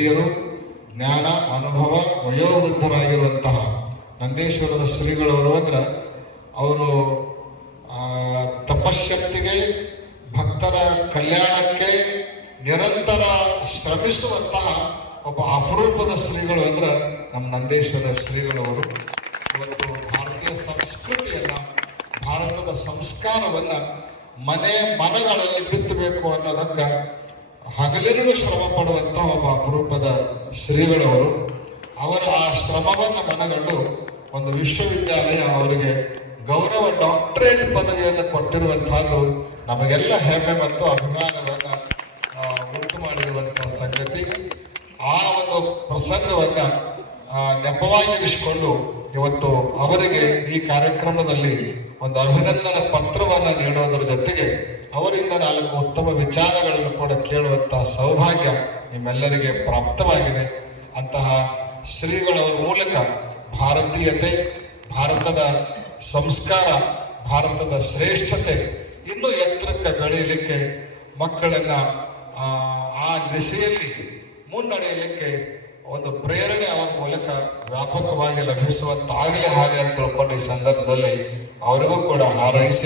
ಹಿರಿಯರು, ಜ್ಞಾನ ಅನುಭವ ವಯೋವೃದ್ಧರಾಗಿರುವಂತಹ ನಂದೀಶ್ವರದ ಶ್ರೀಗಳವರು ಅಂದ್ರೆ ಅವರು ತಪಶಕ್ತಿಗೆ, ಭಕ್ತರ ಕಲ್ಯಾಣಕ್ಕೆ ನಿರಂತರ ಶ್ರಮಿಸುವಂತಹ ಒಬ್ಬ ಅಪರೂಪದ ಶ್ರೀಗಳು ಅಂದ್ರೆ ನಮ್ಮ ನಂದೇಶ್ವರ ಶ್ರೀಗಳವರು. ಇವತ್ತು ಭಾರತೀಯ ಸಂಸ್ಕೃತಿಯನ್ನ, ಭಾರತದ ಸಂಸ್ಕಾರವನ್ನ ಮನಗಳಲ್ಲಿ ಬಿತ್ತಬೇಕು ಅನ್ನೋದಕ್ಕೆ ಹಗಲಿರುಳು ಶ್ರಮ ಪಡುವಂತಹ ಒಬ್ಬ ಅಪರೂಪದ ಶ್ರೀಗಳವರು. ಅವರ ಆ ಶ್ರಮವನ್ನು ಮನಗಂಡು ಒಂದು ವಿಶ್ವವಿದ್ಯಾಲಯ ಅವರಿಗೆ ಗೌರವ ಡಾಕ್ಟರೇಟ್ ಪದವಿಯನ್ನು ಕೊಟ್ಟಿರುವಂತಹದ್ದು ನಮಗೆಲ್ಲ ಹೆಮ್ಮೆ ಮತ್ತು ಅಭಿಮಾನವನ್ನು ಉಂಟು ಮಾಡಿರುವಂತಹ ಸಂಗತಿ. ಆ ಒಂದು ಪ್ರಸಂಗವನ್ನ ನೆಪವಾಗಿರಿಸಿಕೊಂಡು ಇವತ್ತು ಅವರಿಗೆ ಈ ಕಾರ್ಯಕ್ರಮದಲ್ಲಿ ಒಂದು ಅಭಿನಂದನಾ ಪತ್ರವನ್ನು ನೀಡೋದರ ಜೊತೆಗೆ ಅವರಿಂದ 4 ಉತ್ತಮ ವಿಚಾರಗಳನ್ನು ಕೂಡ ಕೇಳುವಂತಹ ಸೌಭಾಗ್ಯ ನಿಮ್ಮೆಲ್ಲರಿಗೆ ಪ್ರಾಪ್ತವಾಗಿದೆ. ಅಂತಹ ಶ್ರೀಗಳವರ ಮೂಲಕ ಭಾರತೀಯತೆ, ಭಾರತದ ಸಂಸ್ಕಾರ, ಭಾರತದ ಶ್ರೇಷ್ಠತೆ ಇನ್ನೂ ಎತ್ತರಕ್ಕೆ ಬೆಳೆಯಲಿಕ್ಕೆ, ಮಕ್ಕಳನ್ನ ಆ ದಿಶೆಯಲ್ಲಿ ಮುನ್ನಡೆಯಲಿಕ್ಕೆ ಒಂದು ಪ್ರೇರಣೆ ಅವರ ಮೂಲಕ ವ್ಯಾಪಕವಾಗಿ ಲಭಿಸುವಂತಾಗಲಿ ಹಾಗೆ ಅಂತ ತಿಳ್ಕೊಂಡು ಈ ಸಂದರ್ಭದಲ್ಲಿ ಅವರಿಗೂ ಕೂಡ ಹಾರೈಸಿ